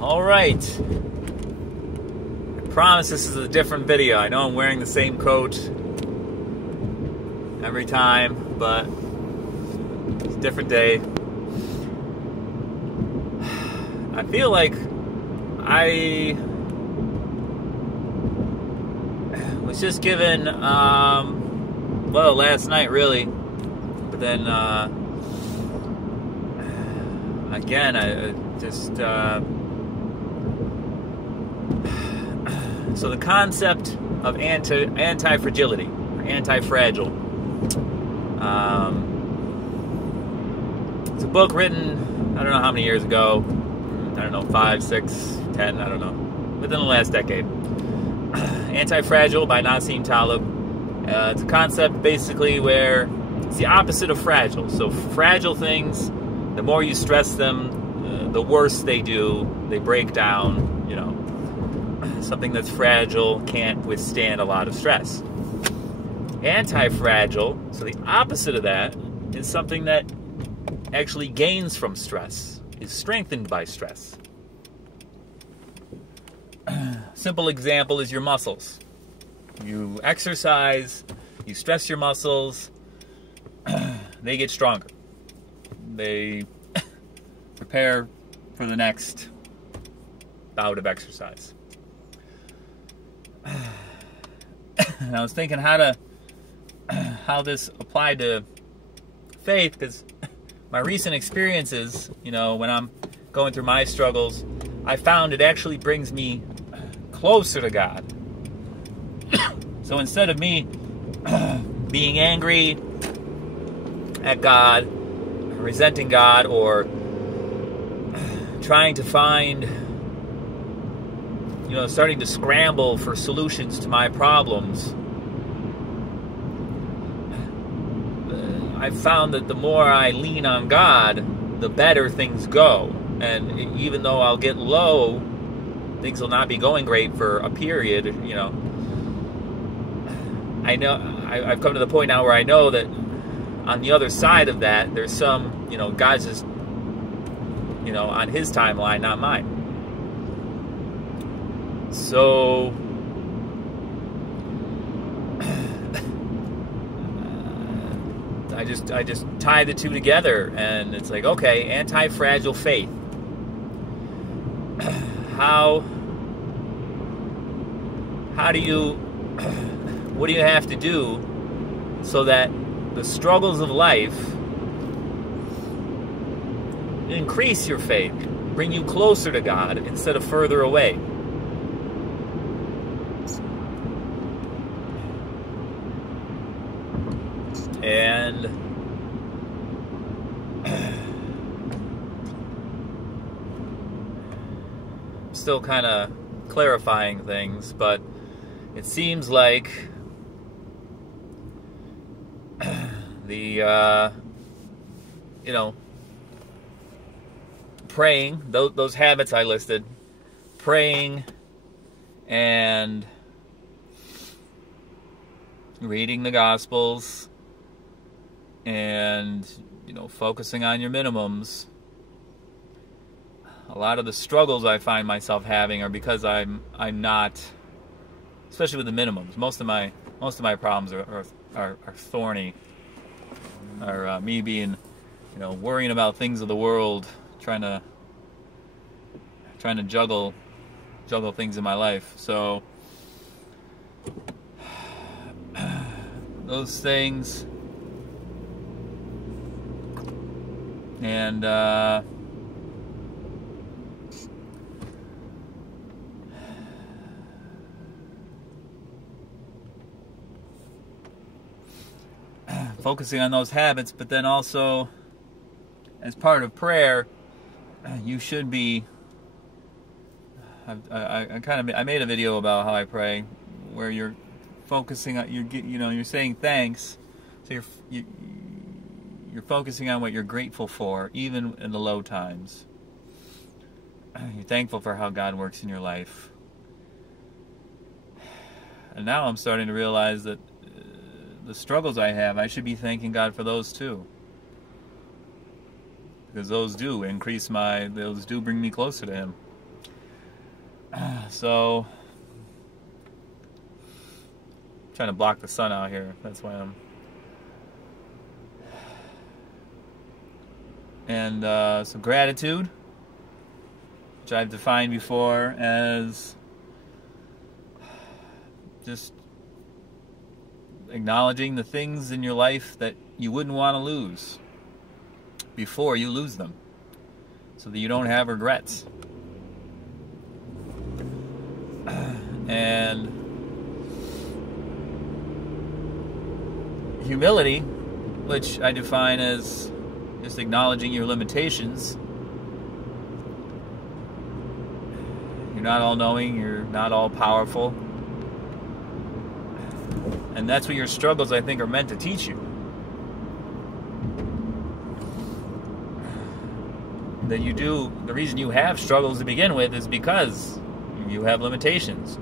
Alright. I promise this is a different video. I know I'm wearing the same coat every time, but it's a different day. I feel like I was just given, well, last night really, but then, again, I just, so the concept of anti-fragility, or anti-fragile, it's a book written, I don't know how many years ago, I don't know, 5, 6, 10, I don't know, within the last decade. Anti-fragile by Nassim Taleb. It's a concept basically where it's the opposite of fragile. So fragile things, the more you stress them, the worse they do. They break down, you know. Something that's fragile can't withstand a lot of stress. Anti-fragile, so the opposite of that, is something that actually gains from stress, is strengthened by stress. Simple example is your muscles. You exercise, you stress your muscles, they get stronger. They prepare for the next bout of exercise. And I was thinking how this applied to faith, because my recent experiences, you know, when I'm going through my struggles, I found it actually brings me closer to God. So instead of me being angry at God, resenting God, or trying to find, you know, starting to scramble for solutions to my problems, I've found that the more I lean on God, the better things go. And even though I'll get low, things will not be going great for a period, you know. I know, I've come to the point now where I know that on the other side of that, there's some, you know, God's just, you know, on His timeline, not mine. So, I just tie the two together, and it's like, okay, anti-fragile faith. How do you, what do you have to do so that the struggles of life increase your faith, bring you closer to God instead of further away? And still kind of clarifying things, but it seems like the you know, praying, those habits I listed, praying and reading the Gospels and, you know, focusing on your minimums. A lot of the struggles I find myself having are because I'm not, especially with the minimums. Most of my problems are thorny. Are me being, you know, worrying about things of the world, trying to juggle things in my life. So those things, and focusing on those habits, but then also as part of prayer, you should be. I made a video about how I pray, where you're focusing on you're saying thanks, so you're focusing on what you're grateful for, even in the low times. You're thankful for how God works in your life. And now I'm starting to realize that the struggles I have, I should be thanking God for those too. Because those do increase those do bring me closer to Him. So, I'm trying to block the sun out here. That's why I'm. And so gratitude, which I've defined before as just acknowledging the things in your life that you wouldn't want to lose before you lose them, so that you don't have regrets. And humility, which I define as just acknowledging your limitations. You're not all-knowing, you're not all-powerful. And that's what your struggles, I think, are meant to teach you. That you do, the reason you have struggles to begin with is because you have limitations.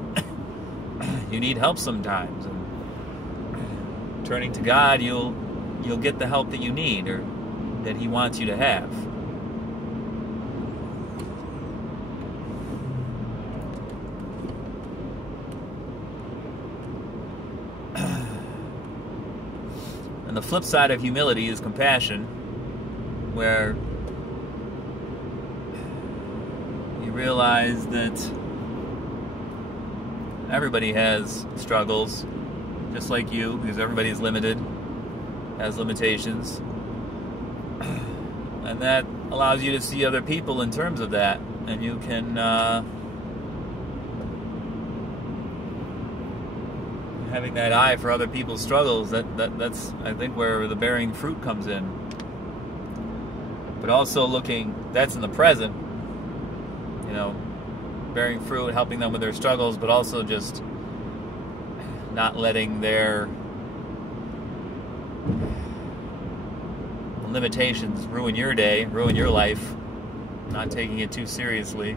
You need help sometimes. And turning to God, you'll get the help that you need, or that He wants you to have. And the flip side of humility is compassion, where you realize that everybody has struggles, just like you, because everybody is limited, has limitations. And that allows you to see other people in terms of that, and you can having that eye for other people's struggles. That's I think where the bearing fruit comes in. But also looking, that's in the present, you know, bearing fruit, helping them with their struggles, but also just not letting their limitations ruin your day, ruin your life, not taking it too seriously.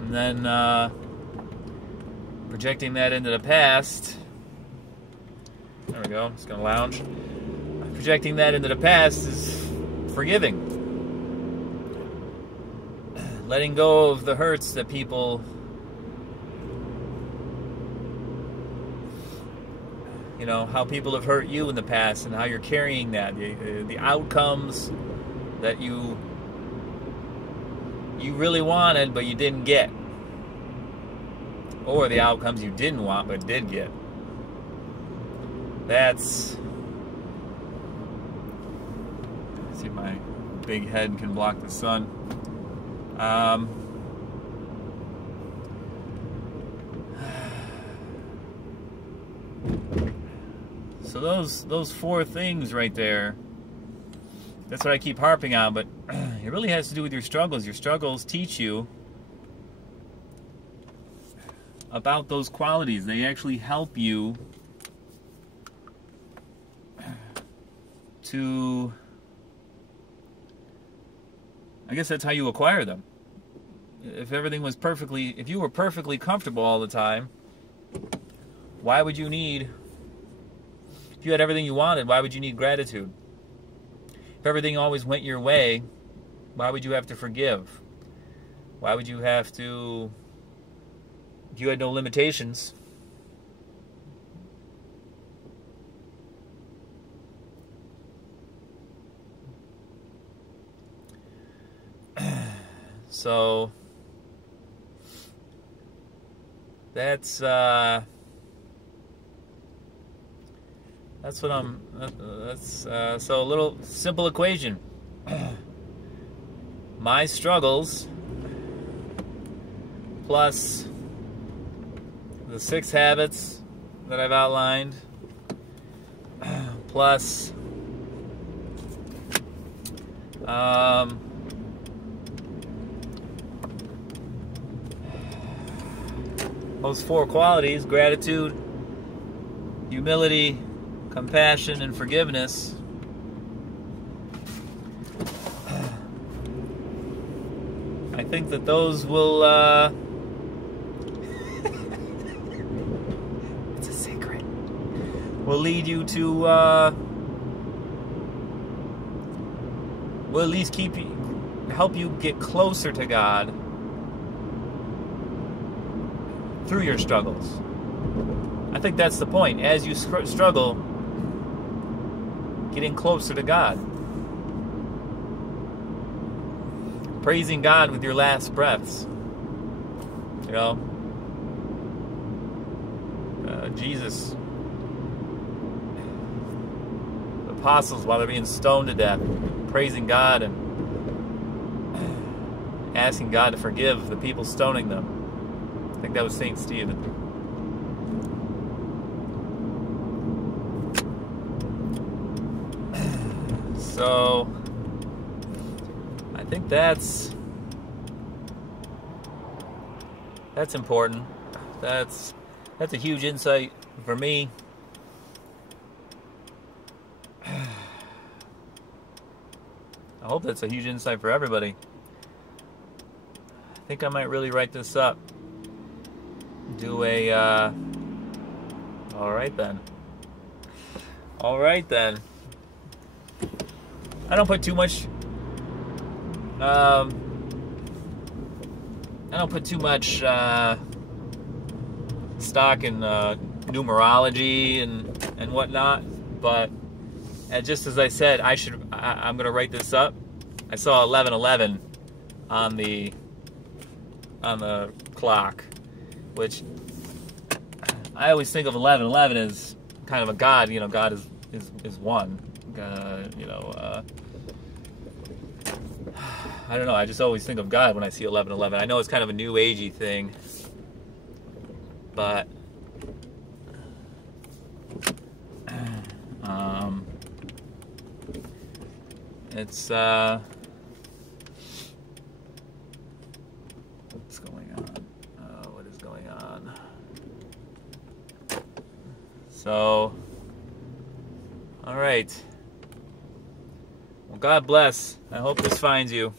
And then projecting that into the past. There we go, I'm just gonna lounge. Projecting that into the past is forgiving. Letting go of the hurts that people, you know, how people have hurt you in the past and how you're carrying that. The outcomes that you really wanted but you didn't get. Or the outcomes you didn't want but did get. That's... Let's see if my big head can block the sun. So those four things right there, that's what I keep harping on, but it really has to do with your struggles. Your struggles teach you about those qualities. They actually help you to, I guess that's how you acquire them. If everything was perfectly, if you were perfectly comfortable all the time, why would you need, if you had everything you wanted, why would you need gratitude? If everything always went your way, why would you have to forgive? Why would you have to, if you had no limitations, so that's what I'm, so a little simple equation. My struggles plus the 6 habits that I've outlined plus those 4 qualities: gratitude, humility, compassion, and forgiveness. I think that those will it's a secret, will lead you to will at least help you get closer to God through your struggles. I think that's the point. As you struggle, getting closer to God. Praising God with your last breaths. You know, Jesus, the apostles, while they're being stoned to death, praising God and asking God to forgive the people stoning them. I think that was St. Stephen. So, I think that's important. That's a huge insight for me. I hope that's a huge insight for everybody. I think I might really write this up. Do a, alright then. Alright then. I don't put too much, stock in numerology and whatnot, but just as I said, I'm going to write this up. I saw 11:11 on the clock, which I always think of 11:11 as kind of a God. You know, God is one. I don't know. I just always think of God when I see 11:11. I know it's kind of a new agey thing, but it's what's going on? What is going on? So, all right. Well, God bless. I hope this finds you.